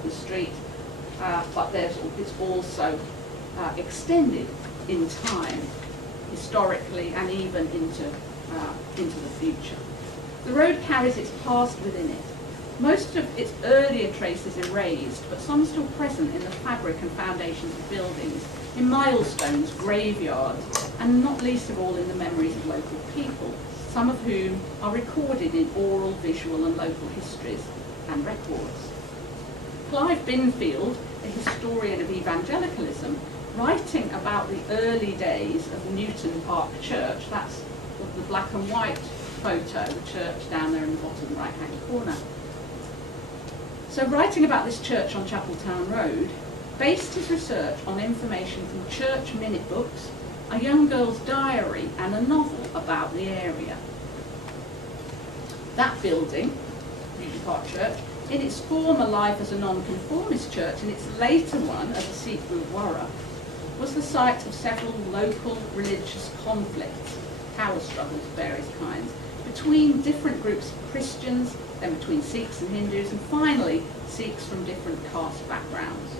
of the street, but it's also extended in time, historically, and even into the future. The road carries its past within it. Most of its earlier traces erased, but some still present in the fabric and foundations of buildings, in milestones, graveyards, and not least of all in the memories of local people, some of whom are recorded in oral, visual and local histories and records. Clive Binfield, a historian of evangelicalism, writing about the early days of Newton Park Church, that's the black and white photo, the church down there in the bottom right-hand corner. So writing about this church on Chapeltown Road, based his research on information from church minute books, a young girl's diary and a novel about the area. That building, Newton Park Church, in its former life as a nonconformist church and its later one as a Sikh Gurdwara, was the site of several local religious conflicts, power struggles of various kinds, between different groups of Christians, then between Sikhs and Hindus, and finally Sikhs from different caste backgrounds.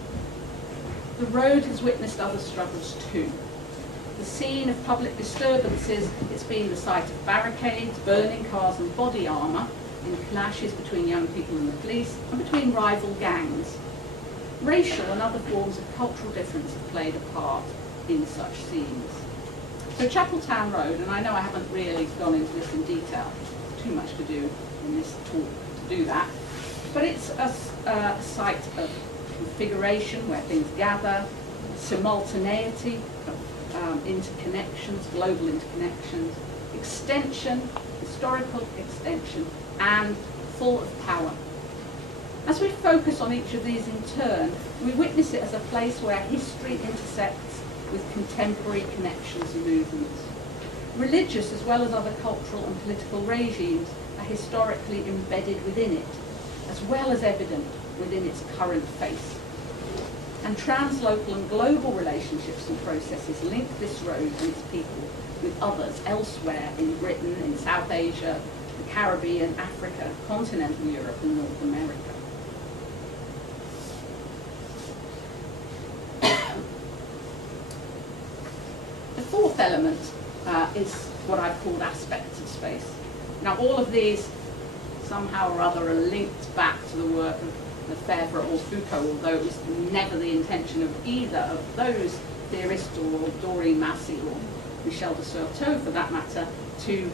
The road has witnessed other struggles too. The scene of public disturbances, it's been the site of barricades, burning cars and body armour, in clashes between young people and the police, and between rival gangs. Racial and other forms of cultural difference have played a part in such scenes. So Chapeltown Road, and I know I haven't really gone into this in detail, too much to do in this talk to do that, but it's a site of configuration where things gather, simultaneity of interconnections, global interconnections, extension, historical extension, and full of power. As we focus on each of these in turn, we witness it as a place where history intersects with contemporary connections and movements. Religious as well as other cultural and political regimes are historically embedded within it, as well as evident within its current face. And translocal and global relationships and processes link this road and its people with others elsewhere in Britain, in South Asia, the Caribbean, Africa, continental Europe and North America. The fourth element is what I've called aspects of space. Now all of these somehow or other are linked back to the work of Lefebvre or Foucault, although it was never the intention of either of those theorists, or Doreen Massey or Michel de Certeau for that matter, to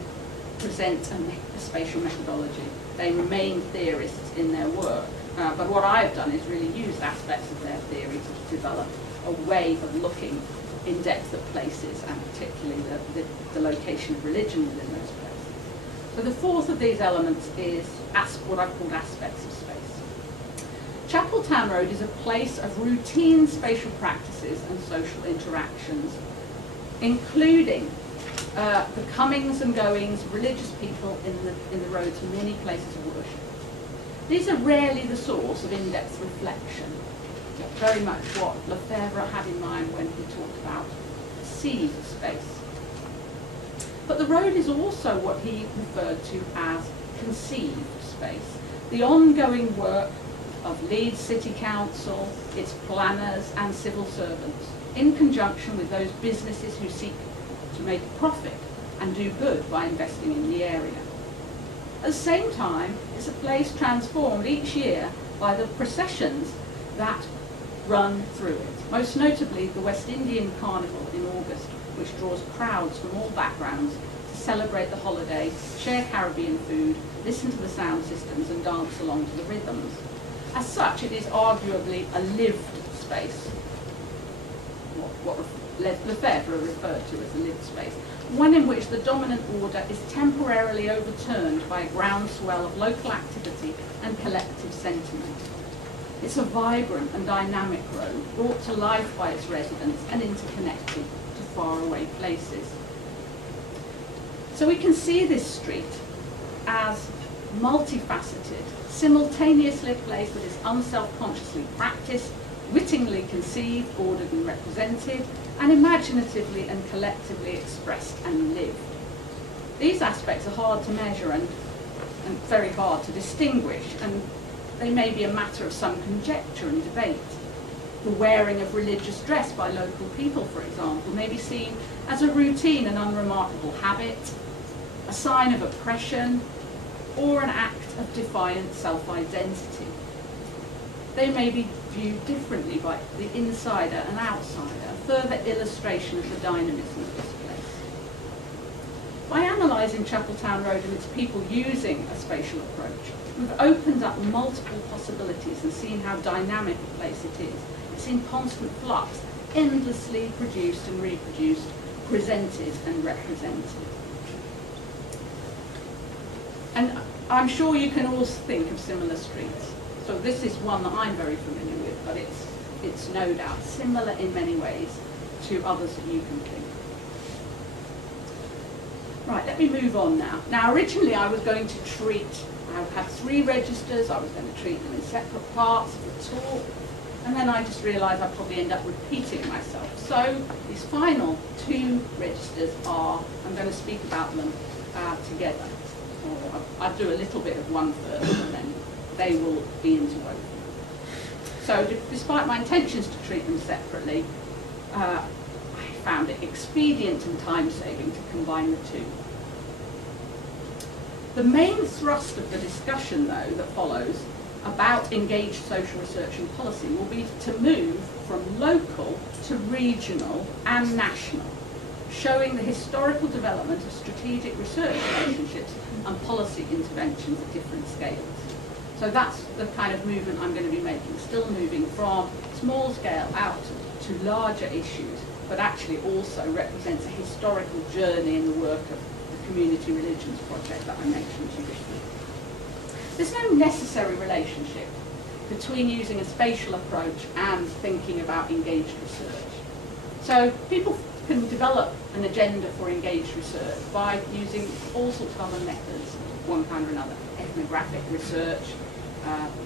present a spatial methodology. They remain theorists in their work, but what I've done is really use aspects of their theory to develop a way of looking in depth at places, and particularly the location of religion within those places. So the fourth of these elements is what I've called aspects of space. Chapeltown Road is a place of routine spatial practices and social interactions, including the comings and goings of religious people in the road's many places of worship. These are rarely the source of in-depth reflection, but very much what Lefebvre had in mind when he talked about perceived space. But the road is also what he referred to as conceived space, the ongoing work of Leeds City Council, its planners and civil servants, in conjunction with those businesses who seek to make a profit and do good by investing in the area. At the same time, it's a place transformed each year by the processions that run through it, most notably the West Indian Carnival in August, which draws crowds from all backgrounds to celebrate the holiday, share Caribbean food, listen to the sound systems and dance along to the rhythms. As such, it is arguably a lived space, what Lefebvre referred to as a lived space, one in which the dominant order is temporarily overturned by a groundswell of local activity and collective sentiment. It's a vibrant and dynamic road, brought to life by its residents and interconnected to faraway places. So we can see this street as multifaceted, simultaneously a place that is unself-consciously practiced, wittingly conceived, ordered and represented, and imaginatively and collectively expressed and lived. These aspects are hard to measure and very hard to distinguish, and they may be a matter of some conjecture and debate. The wearing of religious dress by local people, for example, may be seen as a routine and unremarkable habit, a sign of oppression, or an act of defiant self-identity. They may be viewed differently by the insider and outsider, a further illustration of the dynamism of this place. By analysing Chapeltown Road and its people using a spatial approach, we've opened up multiple possibilities and seen how dynamic a place it is. It's in constant flux, endlessly produced and reproduced, presented and represented. And I'm sure you can all think of similar streets. So this is one that I'm very familiar with, but it's no doubt similar in many ways to others that you can think. Right, let me move on now. Now, originally I was going to I had 3 registers. I was going to treat them in separate parts of the talk. And then I just realised I'd probably end up repeating myself. So these final 2 registers I'm going to speak about them together. Or I'll do a little bit of one first, and then they will be interwoven. So despite my intentions to treat them separately, I found it expedient and time-saving to combine the 2. The main thrust of the discussion, though, that follows about engaged social research and policy will be to move from local to regional and national, showing the historical development of strategic research relationships and policy interventions at different scales. So that's the kind of movement I'm going to be making, still moving from small scale out to larger issues, but actually also represents a historical journey in the work of the Community Religions Project that I mentioned to you before. There's no necessary relationship between using a spatial approach and thinking about engaged research. So people can develop an agenda for engaged research by using all sorts of other methods, one kind or another. Ethnographic research,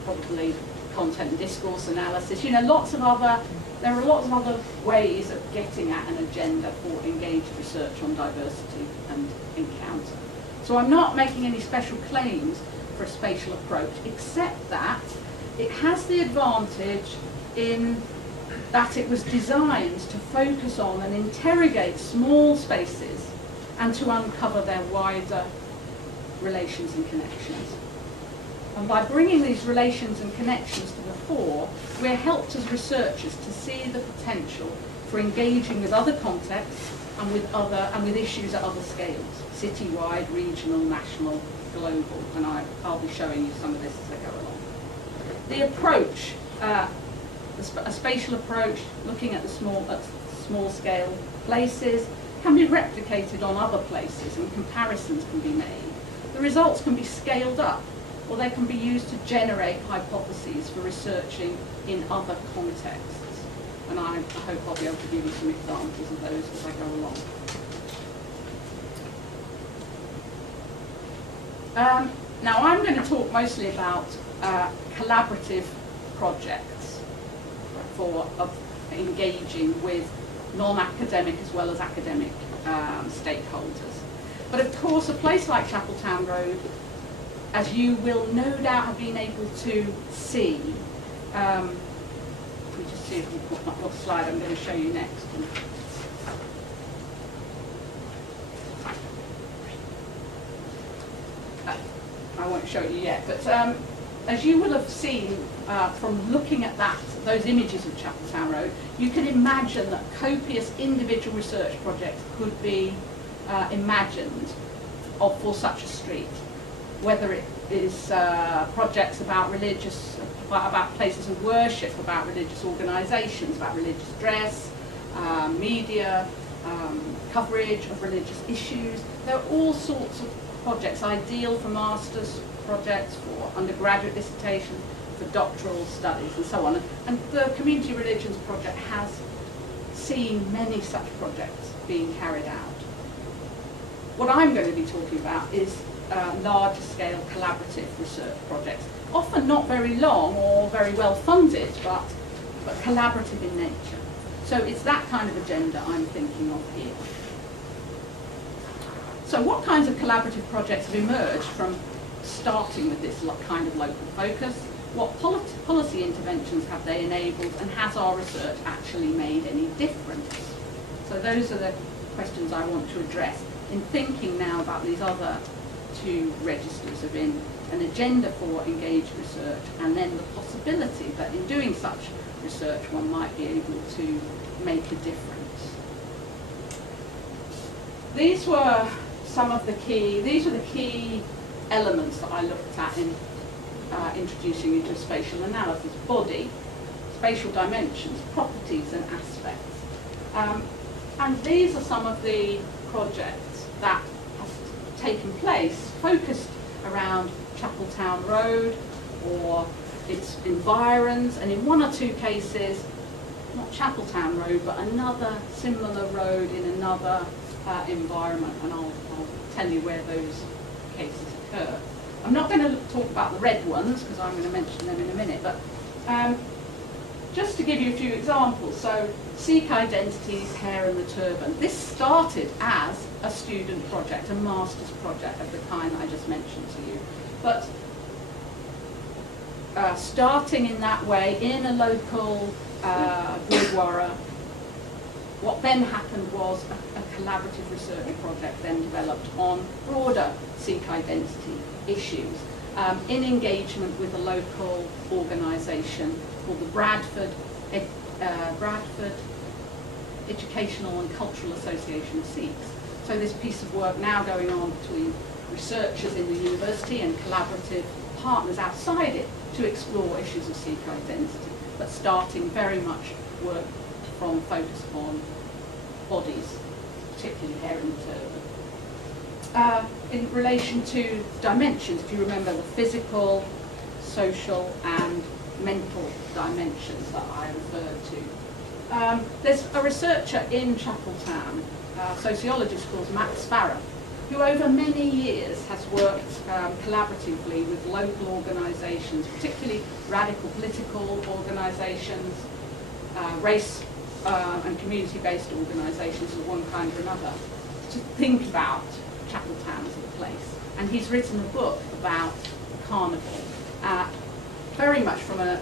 probably content and discourse analysis. There are lots of other ways of getting at an agenda for engaged research on diversity and encounter. So I'm not making any special claims for a spatial approach, except that it has the advantage in that it was designed to focus on and interrogate small spaces and to uncover their wider relations and connections. And by bringing these relations and connections to the fore, we're helped as researchers to see the potential for engaging with other contexts and with issues at other scales, citywide, regional, national, global, and I'll be showing you some of this as I go along. The approach, a spatial approach, looking at the small scale places, can be replicated on other places and comparisons can be made. The results can be scaled up, or they can be used to generate hypotheses for researching in other contexts. And I hope I'll be able to give you some examples of those as I go along. Now I'm going to talk mostly about collaborative projects for engaging with non-academic as well as academic stakeholders. But of course a place like Chapeltown Road, as you will no doubt have been able to see, let me just see if we've got what slide I'm going to show you next. I won't show it you yet, but as you will have seen from looking at those images of Chapeltown Road, you can imagine that copious individual research projects could be imagined for such a street. Whether it is projects about about places of worship, about religious organisations, about religious dress, media, coverage of religious issues. There are all sorts of projects, ideal for master's projects, for undergraduate dissertations, for doctoral studies and so on. And the Community Religions Project has seen many such projects being carried out. What I'm going to be talking about is larger scale collaborative research projects, often not very long or very well funded, but collaborative in nature. So it's that kind of agenda I'm thinking of here. So what kinds of collaborative projects have emerged from starting with this kind of local focus? what policy interventions have they enabled, and has our research actually made any difference? So those are the questions I want to address in thinking now about these other two registers of an agenda for engaged research, and then the possibility that in doing such research one might be able to make a difference. These were the key elements that I looked at in introducing you to spatial analysis: body, spatial dimensions, properties and aspects. And these are some of the projects that have taken place, focused around Chapeltown Road or its environs, and in one or two cases, not Chapeltown Road, but another similar road in another environment, and I'll tell you where those cases occur. I'm not going to talk about the red ones because I'm going to mention them in a minute, but just to give you a few examples. So, Sikh Identities, Hair and the Turban. This started as a student project, a master's project of the kind I just mentioned to you. But starting in that way in a local Gurdwara, what then happened was a collaborative research project then developed on broader Sikh identity issues in engagement with a local organisation called the Bradford Educational and Cultural Association of Sikhs. So this piece of work now going on between researchers in the university and collaborative partners outside it to explore issues of Sikh identity, but starting very much work from focus on bodies, particularly hair and turban. In relation to dimensions, if you remember the physical, social and mental dimensions that I referred to. There's a researcher in Chapeltown, a sociologist called Max Farah, who over many years has worked collaboratively with local organisations, particularly radical political organisations, race and community-based organisations of one kind or another, to think about Chapeltown as a place. And he's written a book about the carnival, very much from a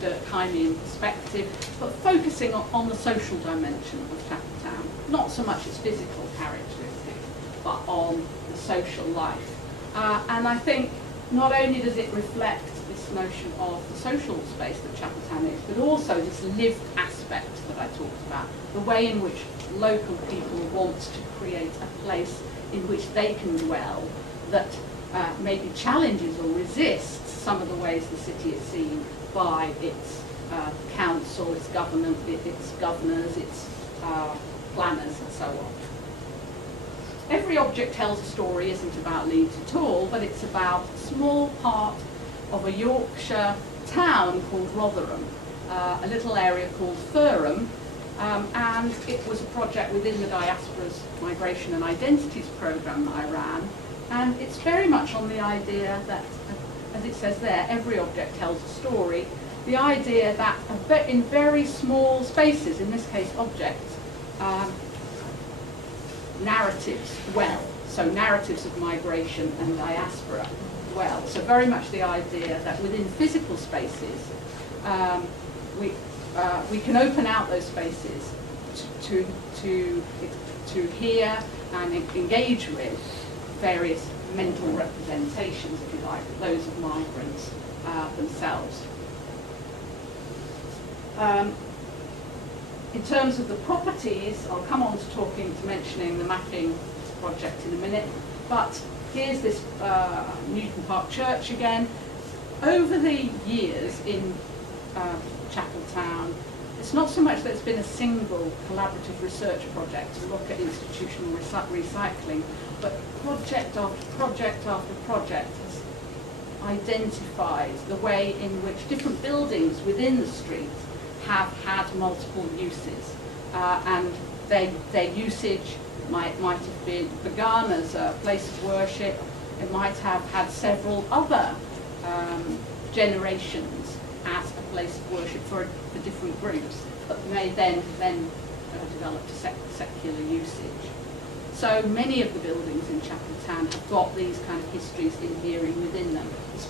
Durkheimian perspective, but focusing on the social dimension of Chapeltown, not so much its physical characteristics, but on the social life. And I think not only does it reflect this notion of the social space that Chapeltown is, but also this lived aspect that I talked about, the way in which local people want to create a place in which they can dwell that maybe challenges or resists some of the ways the city is seen by its council, its government, its governors, its planners and so on. Every Object Tells a Story isn't about Leeds at all, but it's about a small part of a Yorkshire town called Rotherham, a little area called Furham, and it was a project within the Diaspora's Migration and Identities programme that I ran, and it's very much on the idea that, as it says there, every object tells a story, the idea that in very small spaces, in this case objects, narratives dwell, so narratives of migration and diaspora dwell. So very much the idea that within physical spaces, we can open out those spaces to hear and engage with various mental representations, if you like, those of migrants themselves. In terms of the properties, I'll come on to mentioning the mapping project in a minute, but here's this Newton Park Church again. Over the years in Chapeltown, it's not so much that it's been a single collaborative research project to look at institutional recycling, but project after project after project has identified the way in which different buildings within the street have had multiple uses, and their usage might have been begun as a place of worship. It might have had several other generations as a place of worship for different groups, but may then develop to secular usage. So many of the buildings in Chapeltown have got these kind of histories inhering within them. It's